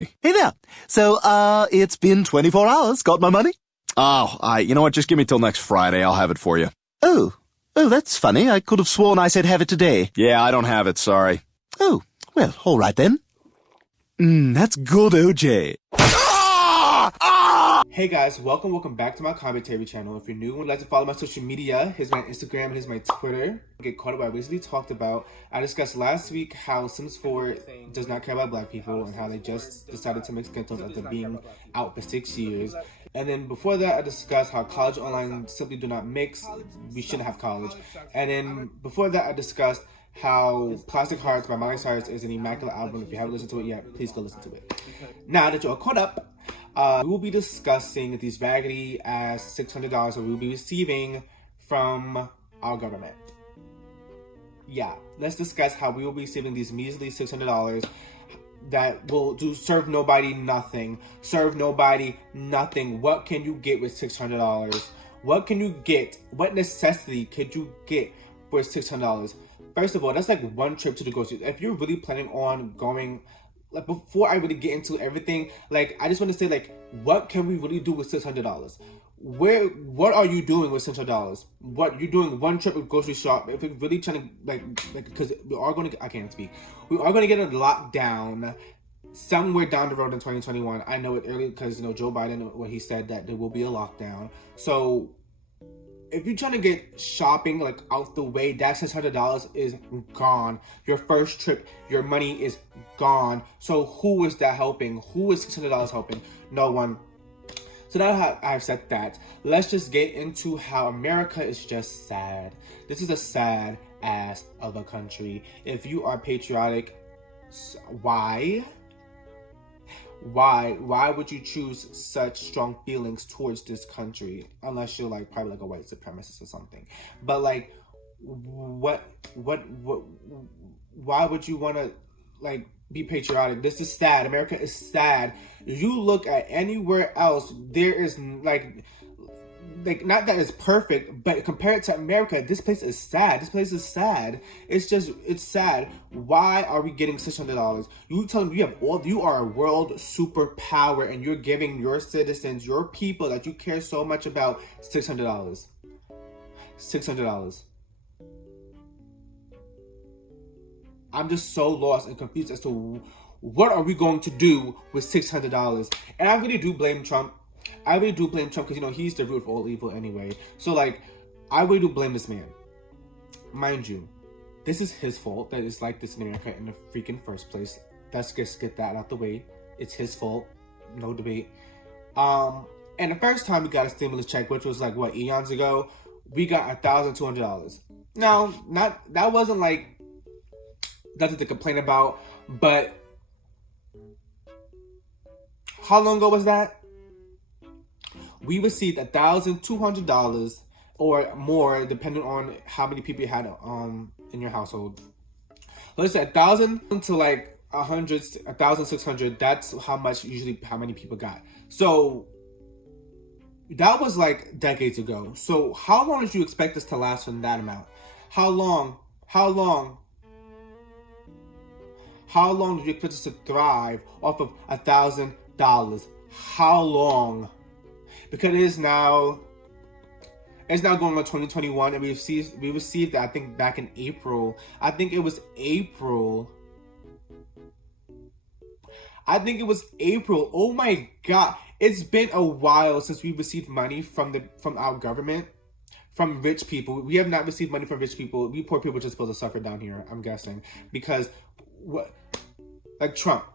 Hey there. So, it's been 24 hours. Got my money? You know what? Just give me till next Friday. I'll have it for you. Oh, that's funny. I could have sworn I said have it today. Yeah, I don't have it. Sorry. Oh, well, all right then. That's good, OJ. Hey guys, welcome back to my commentary channel. If you're new and would like to follow my social media, here's my Instagram and here's my Twitter. Get caught up. I recently talked about, I discussed last week how Sims 4 does not care about black people and how they just decided to make skin tones after being out for 6 years. And then before that, I discussed how college online simply do not mix. We shouldn't have college. And then before that, I discussed how Plastic Hearts by Miley Cyrus is an immaculate album. If you haven't listened to it yet, please go listen to it. Now that you're caught up, we will be discussing these raggedy ass $600 that we will be receiving from our government. Yeah, let's discuss how we will be receiving these measly $600 that will serve nobody nothing. Serve nobody nothing. What can you get with $600? What can you get? What necessity could you get for $600? First of all, that's like one trip to the grocery. If you're really planning on going, like, before I really get into everything, like, I just want to say, like, what can we really do with $600? What are you doing with $600? What you're doing one trip with grocery shop? If you're really trying to like, because we are going to, I can't speak. We are going to get a lockdown somewhere down the road in 2021. I know it early because, you know, Joe Biden, when he said that there will be a lockdown. So if you're trying to get shopping like out the way, that $600 is gone. Your first trip, your money is gone. So who is that helping? Who is $600 helping? No one. So now I've said that, let's just get into how America is just sad. This is a sad ass of a country. If you are patriotic, why? Why would you choose such strong feelings towards this country? Unless you're like probably like a white supremacist or something. But like, what why would you want to like be patriotic? This is sad. America is sad. You look at anywhere else, there is like not that it's perfect, but compared to America, this place is sad. This place is sad. It's sad. Why are we getting $600? You tell them you are a world superpower and you're giving your citizens, your people that you care so much about, $600. $600. I'm just so lost and confused as to what are we going to do with $600? And I really do blame Trump. Because, you know, he's the root of all evil anyway. So, like, I really do blame this man. Mind you, this is his fault that it's like this in America in the freaking first place. Let's just get that out the way. It's his fault. No debate. And the first time we got a stimulus check, which was like, what, eons ago, we got $1,200. Now, that wasn't like nothing to complain about, but how long ago was that? We received $1,200 or more, depending on how many people you had in your household. Let's say 1,000 to like 100, 1,600. That's how many people got. So that was like decades ago. So how long did you expect this to last from that amount? How long did you expect us to thrive off of $1,000? How long? Because it's now going on 2021, and we received that, I think, back in April. I think it was April. Oh my God. It's been a while since we received money from our government, from rich people. We have not received money from rich people. We poor people are just supposed to suffer down here, I'm guessing. Because like Trump.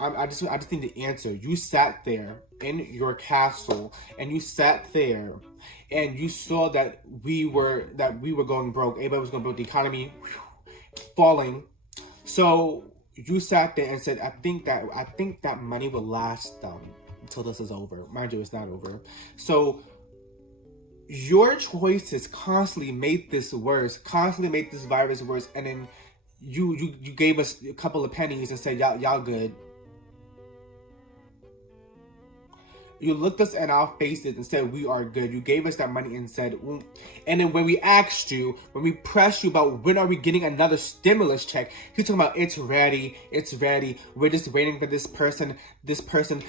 I just need the answer. You sat there in your castle and you sat there and you saw that we were going broke. Everybody was going broke. The economy falling. So you sat there and said, I think that money will last until this is over. Mind you, it's not over. So your choices constantly made this worse, constantly made this virus worse, and then you gave us a couple of pennies and said y'all good. You looked us in our faces and said we are good. You gave us that money and said, and then when we asked you, when we pressed you about when are we getting another stimulus check, you're talking about it's ready. We're just waiting for this person, and this person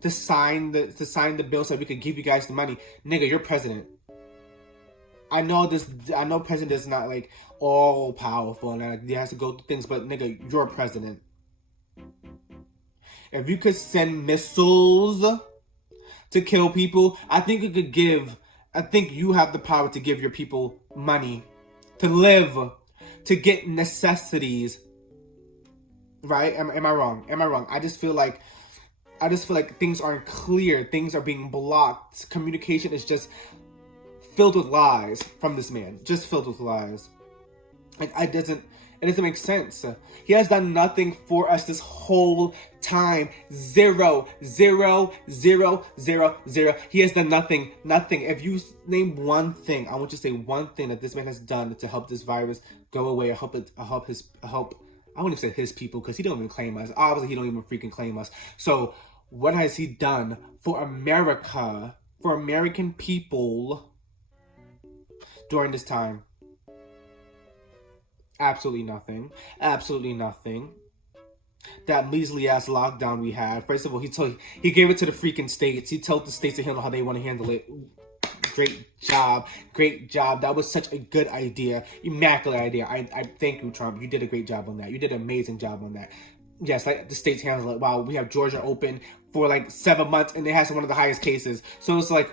to sign the bill so we could give you guys the money. Nigga, you're president. I know president is not like all powerful and like, he has to go through things, but nigga, you're president. If you could send missiles to kill people, I think you have the power to give your people money to live, to get necessities. Right? Am I wrong? I just feel like things aren't clear. Things are being blocked. Communication is just filled with lies from this man. Just filled with lies. Like, it doesn't make sense. He has done nothing for us this whole time. Zero. He has done nothing. If you name one thing, I want you to say one thing that this man has done to help this virus go away, or help. I wouldn't say his people, because he don't even claim us. Obviously, he don't even freaking claim us. So, what has he done for America, for American people during this time? Absolutely nothing. That measly ass lockdown we had. First of all, he gave it to the freaking states. He told the states to handle how they want to handle it. Great job. That was such a good idea. Immaculate idea. I thank you, Trump. You did a great job on that. You did an amazing job on that. Yes, like the states handle it. Wow, we have Georgia open for like 7 months and it has one of the highest cases. So it's like,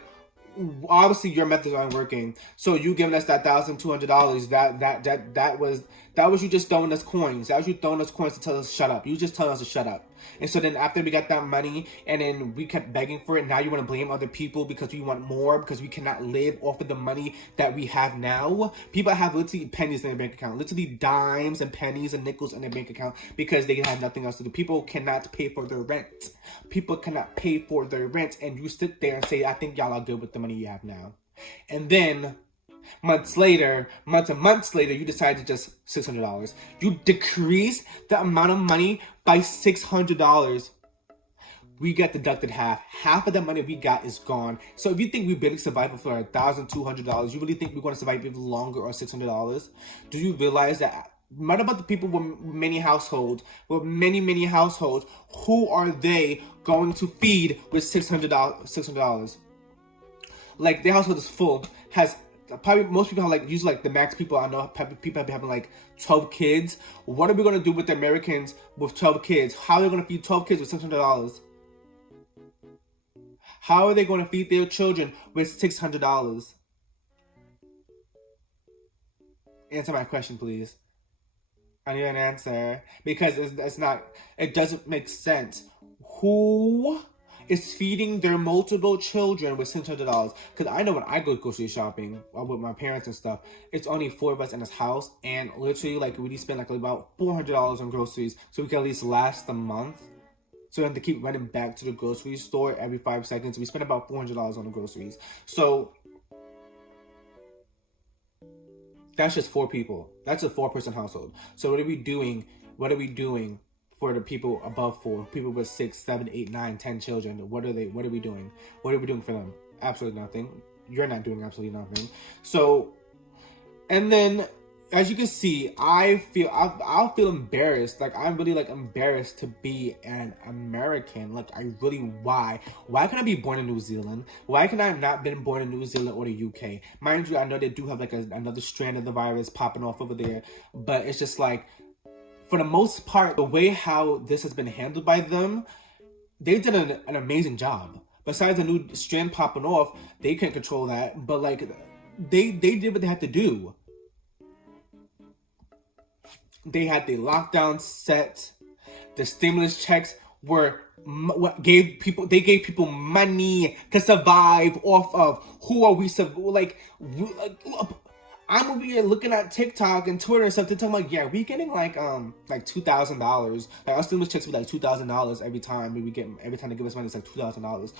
obviously your methods aren't working. So you giving us that $1,200, that was you just throwing us coins. That was you throwing us coins to tell us to shut up. You just telling us to shut up. And so then after we got that money and then we kept begging for it, now you want to blame other people because we want more, because we cannot live off of the money that we have now. People have literally pennies in their bank account, literally dimes and pennies and nickels in their bank account because they have nothing else to do. People cannot pay for their rent. And you sit there and say, I think y'all are good with the money you have now. And then months and months later, you decide to just $600. You decrease the amount of money by $600. We got deducted half. Half of the money we got is gone. So if you think we barely survived for $1,200, you really think we're going to survive even longer or $600? Do you realize that? What about the people with many households, many households? Who are they going to feed with $600? Like, their household is full. Probably most people have like usually like the max people I know people have having like 12 kids. What are we gonna do with the Americans with 12 kids? How are they gonna feed 12 kids with $600? How are they gonna feed their children with $600? Answer my question, please. I need an answer because it doesn't make sense. Who is feeding their multiple children with $600? Because I know when I go grocery shopping with my parents and stuff, it's only 4 of us in this house, and literally like we spend like about $400 on groceries so we can at least last the month. So we have to keep running back to the grocery store every 5 seconds. We spend about $400 on the groceries. So that's just 4 people. That's a 4-person household. So what are we doing for the people above 4, people with 6, 7, 8, 9, 10 children? What are we doing? What are we doing for them? Absolutely nothing. You're not doing absolutely nothing. So, and then as you can see, I feel embarrassed. Like, I'm really like embarrassed to be an American. Like, why can I be born in New Zealand? Why can I not been born in New Zealand or the UK? Mind you, I know they do have like another strand of the virus popping off over there, but it's just like, for the most part, the way how this has been handled by them, they did an amazing job. Besides the new strand popping off, they can't control that, but like, they did what they had to do. They had the lockdown set. The stimulus checks gave people money to survive off of. Who are we? I'm over here looking at TikTok and Twitter and stuff. They're talking about, yeah, we getting like $2,000. Like, our stimulus checks be like $2,000 every time. Every time they give us money, it's like $2,000.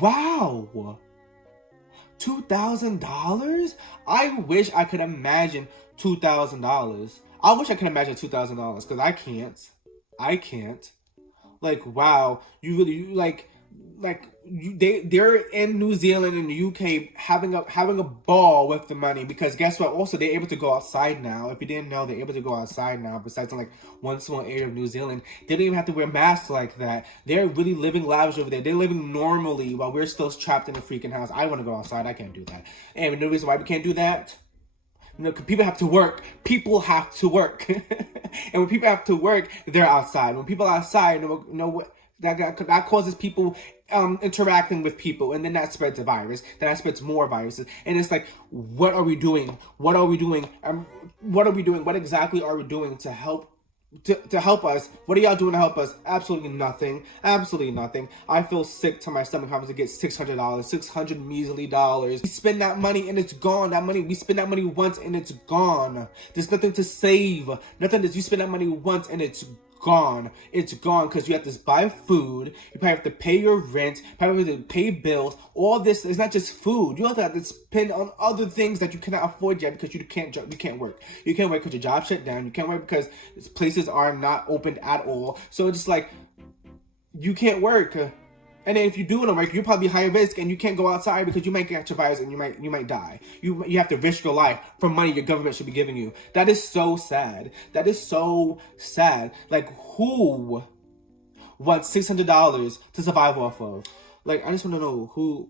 Wow, $2,000. I wish I could imagine $2,000. I wish I could imagine $2,000 because I can't. Like, wow, you really like. they're in New Zealand and the UK having a ball with the money, because guess what? Also, they're able to go outside now. If you didn't know, they're able to go outside now. Besides in like one small area of New Zealand, they don't even have to wear masks like that. They're really living lavish over there. They're living normally while we're still trapped in a freaking house. I want to go outside. I can't do that. And the reason why we can't do that, you know, 'cause people have to work. People have to work. And when people have to work, they're outside. When people are outside, you know what? That causes people interacting with people, and then that spreads a virus. Then that spreads more viruses. And it's like, what are we doing? What are we doing? What are we doing? What exactly are we doing to help? To help us? What are y'all doing to help us? Absolutely nothing. Absolutely nothing. I feel sick to my stomach having to get $600, $600 measly dollars. We spend that money and it's gone. We spend that money once and it's gone. There's nothing to save. Nothing. You spend that money once and it's gone. It's gone because you have to buy food. You probably have to pay your rent. Probably have to pay bills. All this is not just food. You also have to spend on other things that you cannot afford yet because you can't work. You can't work because your job shut down. You can't work because places are not opened at all. So it's just like you can't work. And then if you do want to work, you're probably higher risk and you can't go outside because you might catch a virus and you might die. You have to risk your life for money your government should be giving you. That is so sad. That is so sad. Like, who wants $600 to survive off of? Like, I just want to know who's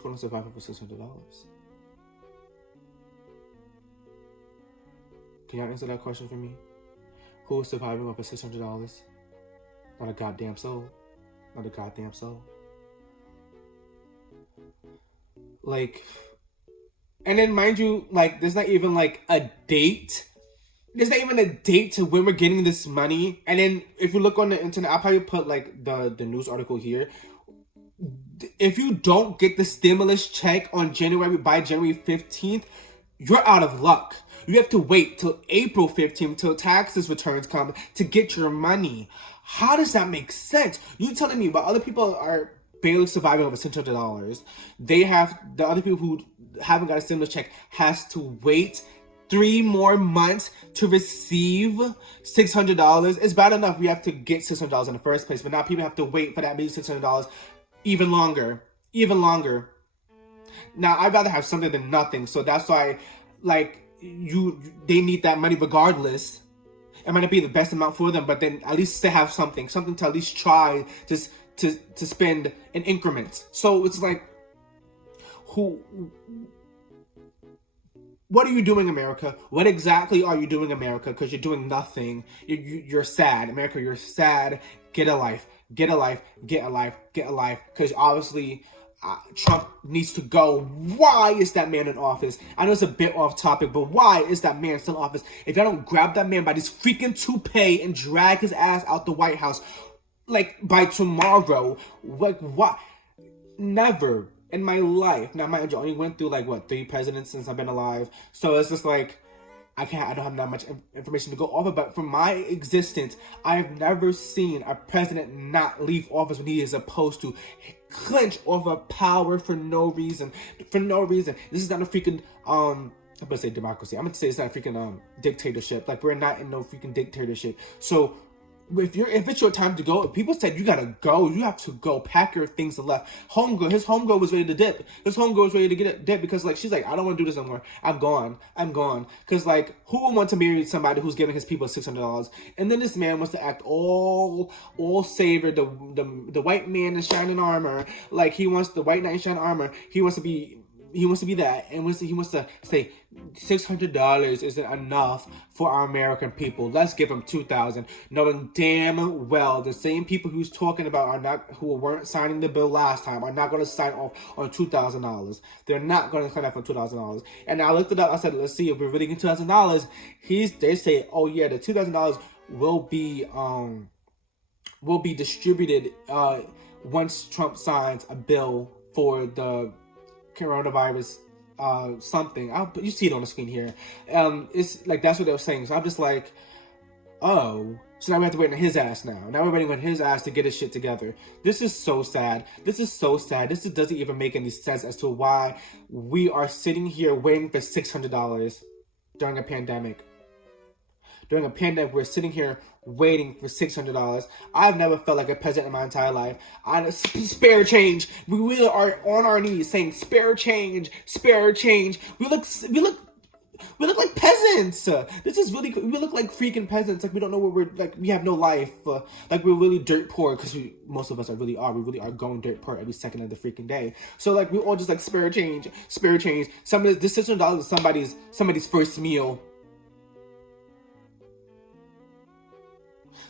going to survive off of $600? Can y'all answer that question for me? Who is surviving off of $600? Not a goddamn soul. Not a goddamn soul. Like, and then mind you, like, there's not even like a date. There's not even a date to when we're getting this money. And then if you look on the internet, I'll probably put like the news article here. If you don't get the stimulus check by January 15th, you're out of luck. You have to wait till April 15th, till taxes returns come to get your money. How does that make sense? You telling me, but other people are barely surviving over $600. The other people who haven't got a stimulus check has to wait 3 more months to receive $600. It's bad enough we have to get $600 in the first place, but now people have to wait for that maybe $600 even longer. Now, I'd rather have something than nothing, so that's why, like, they need that money regardless. It might not be the best amount for them, but then at least they have something to at least try to spend in increments. So it's like, what are you doing, America? What exactly are you doing, America? Because you're doing nothing. You're sad, America. You're sad. Get a life. Get a life. Get a life. Get a life. Because obviously, Trump needs to go. Why is that man in office? I know it's a bit off topic, but why is that man still in office? If y'all don't grab that man by this freaking toupee and drag his ass out the White House, like, by tomorrow, like, what? Never in my life. Now, mind you, I only went through, like, 3 presidents since I've been alive. So it's just like, I don't have that much information to go over, but from my existence, I have never seen a president not leave office when he is supposed to clinch over power for no reason. This is not a freaking, I'm gonna say democracy. I'm gonna say it's not a freaking dictatorship. Like, we're not in no freaking dictatorship. So, if it's your time to go, if people said you gotta go, you have to go. Pack your things and left. His homegirl was ready to dip. His homegirl was ready to get a dip because, like, she's like, I don't want to do this anymore. I'm gone. Because, like, who would want to marry somebody who's giving his people $600? And then this man wants to act all savior, the white man in shining armor. Like, he wants the white knight in shining armor. He wants to be that, and he wants to say $600 isn't enough for our American people. Let's give them $2,000, knowing damn well the same people who's talking about who weren't signing the bill last time are not going to sign off on $2,000. They're not going to sign off on $2,000. And I looked it up. I said, let's see if we're really getting $2,000. They say, oh yeah, the $2,000 will be distributed once Trump signs a bill for the coronavirus something. You see it on the screen here. It's like, that's what they were saying. So I'm just like, oh, so now we have to wait on his ass now. Now we're waiting on his ass to get his shit together. This is so sad. This doesn't even make any sense as to why we are sitting here waiting for $600 during a pandemic. During a pandemic, we're sitting here waiting for $600. I've never felt like a peasant in my entire life. Spare change. We really are on our knees saying spare change, spare change. We look like peasants. This is really, we look like freaking peasants. Like we don't know where we're, like we have no life. Like we're really dirt poor, because most of us we really are going dirt poor every second of the freaking day. So like we all just like spare change, spare change. This $600 is somebody's first meal.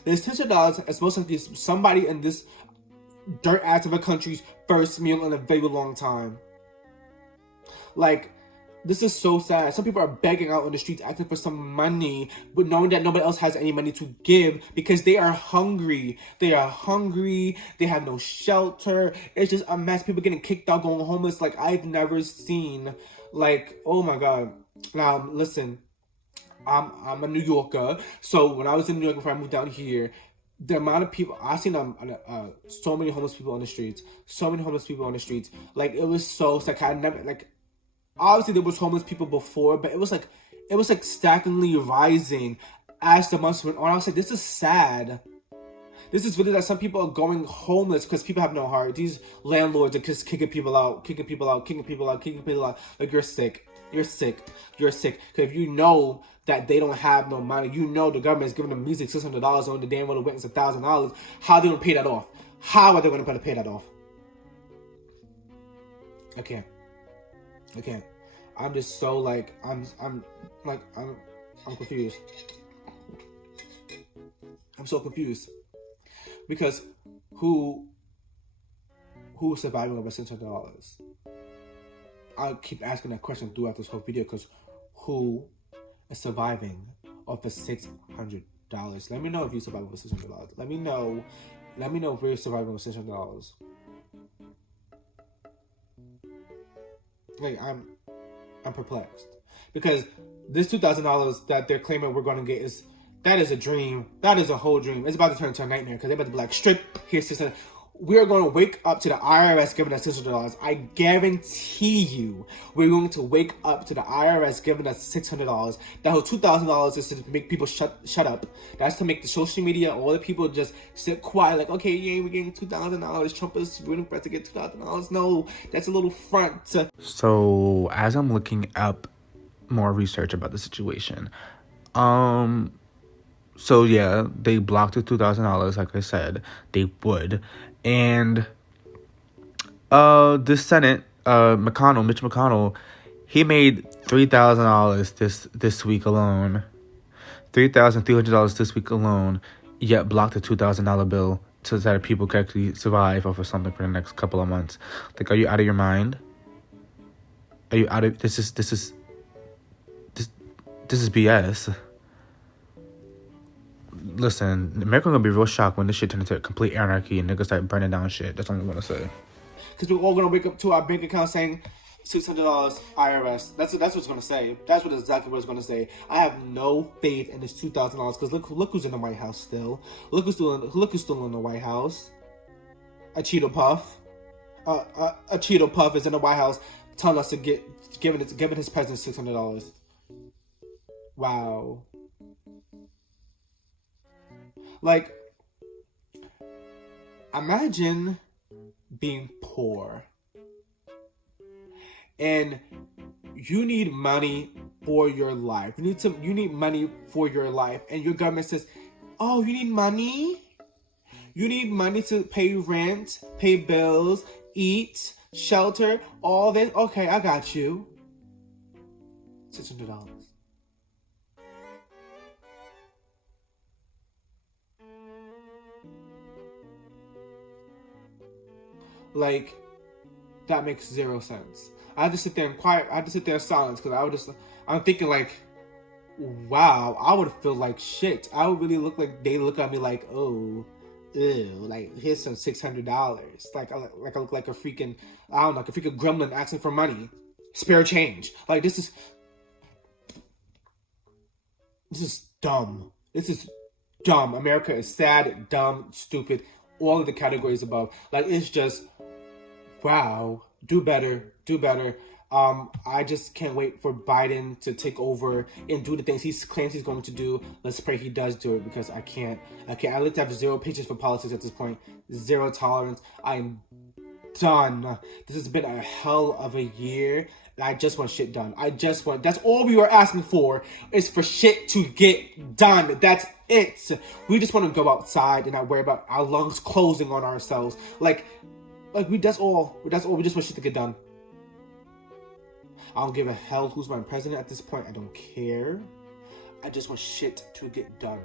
This $600 is most likely somebody in this dirt ass of a country's first meal in a very long time. Like, this is so sad. Some people are begging out on the streets, asking for some money, but knowing that nobody else has any money to give because they are hungry. They are hungry. They have no shelter. It's just a mess. People getting kicked out, going homeless like I've never seen. Like, oh my God. Now, listen. I'm a New Yorker, so when I was in New York before I moved down here, the amount of people I seen so many homeless people on the streets, like it was so sad. I never, like, obviously there was homeless people before, but it was like stackingly rising as the months went on. I was like, this is sad. This is really that some people are going homeless because people have no heart. These landlords are just kicking people out. Like, you're sick. Because if you know that they don't have no money, you know the government is giving them music $600 on the damn well witness $1,000. How are they gonna pay that off? How are they gonna pay that off? I can't. I'm just so like I'm confused. I'm so confused because who's surviving over $600? I'll keep asking that question throughout this whole video because who is surviving off of $600? Let me know if you survive over $600. Let me know if you're surviving with $600. Like I'm perplexed because this $2,000 that they're claiming we're going to get is a dream. That is a whole dream. It's about to turn into a nightmare because they're about to be like, strip, here's $600. We are going to wake up to the IRS giving us $600. I guarantee you, we're going to wake up to the IRS giving us $600. That whole $2,000 is to make people shut up. That's to make the social media, all the people just sit quiet. Like, okay, yeah, we're getting $2,000. Trump is rooting for us to get $2,000. No, that's a little front. So as I'm looking up more research about the situation, so yeah, they blocked the $2,000, like I said, they would. And the Senate, Mitch McConnell, he made $3,000 this week alone. $3,300 this week alone, yet blocked the $2,000 bill so that people can actually survive off of something for the next couple of months. Like, are you out of your mind? Are you out of this is BS. Listen, America gonna be real shocked when this shit turns into complete anarchy and niggas start burning down shit. That's all I'm gonna say. Because we're all gonna wake up to our bank account saying $600 IRS. That's what it's gonna say. That's exactly what it's gonna say. I have no faith in this $2,000 because look who's in the White House still. Look who's still in the White House. A Cheeto Puff. A Cheeto Puff is in the White House telling us to giving his president $600. Wow. Like, imagine being poor and you need money for your life. You need money for your life, and your government says, "Oh, you need money? You need money to pay rent, pay bills, eat, shelter, all this. Okay, I got you. $600." Like, that makes zero sense. I had to sit there and quiet. I had to sit there in silence because I'm thinking like, wow, I would feel like shit. I would really look like they look at me like, oh, ew, like here's some $600. Like I look like a freaking, I don't know, like a freaking gremlin asking for money, spare change. Like this is dumb. This is dumb. America is sad, dumb, stupid. All of the categories above. Like it's just. Wow, do better. I just can't wait for Biden to take over and do the things he claims he's going to do. Let's pray he does do it, because I can't. I literally have zero patience for politics at this point. Zero tolerance. I'm done. This has been a hell of a year. I just want shit done. That's all we were asking for, is for shit to get done. That's it. We just want to go outside and not worry about our lungs closing on ourselves. That's all. We just want shit to get done. I don't give a hell who's my president at this point. I don't care. I just want shit to get done.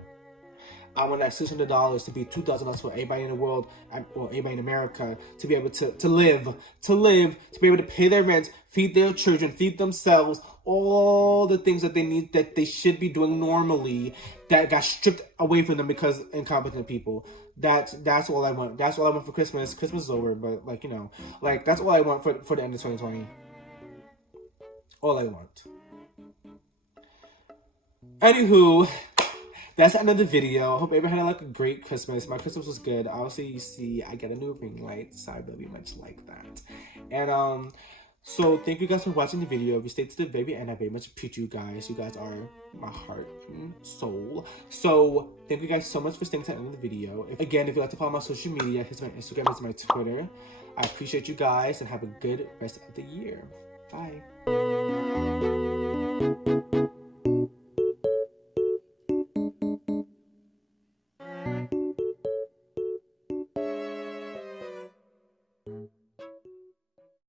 I want that $600 to be $2,000 for everybody in the world, or everybody in America, to be able to live, to be able to pay their rent, feed their children, feed themselves, all the things that they need, that they should be doing normally, that got stripped away from them because incompetent people. That's all I want. That's all I want for Christmas. Christmas is over, but that's all I want for the end of 2020. All I want. Anywho, that's the end of the video. I hope everyone had a great Christmas. My Christmas was good. Obviously, you see, I got a new ring light, so I very much like that. And so thank you guys for watching the video. If you stayed to the very end, I very much appreciate you guys. You guys are my heart and soul. So thank you guys so much for staying to the end of the video. If you'd like to follow my social media, here's my Instagram, here's my Twitter. I appreciate you guys, and have a good rest of the year. Bye.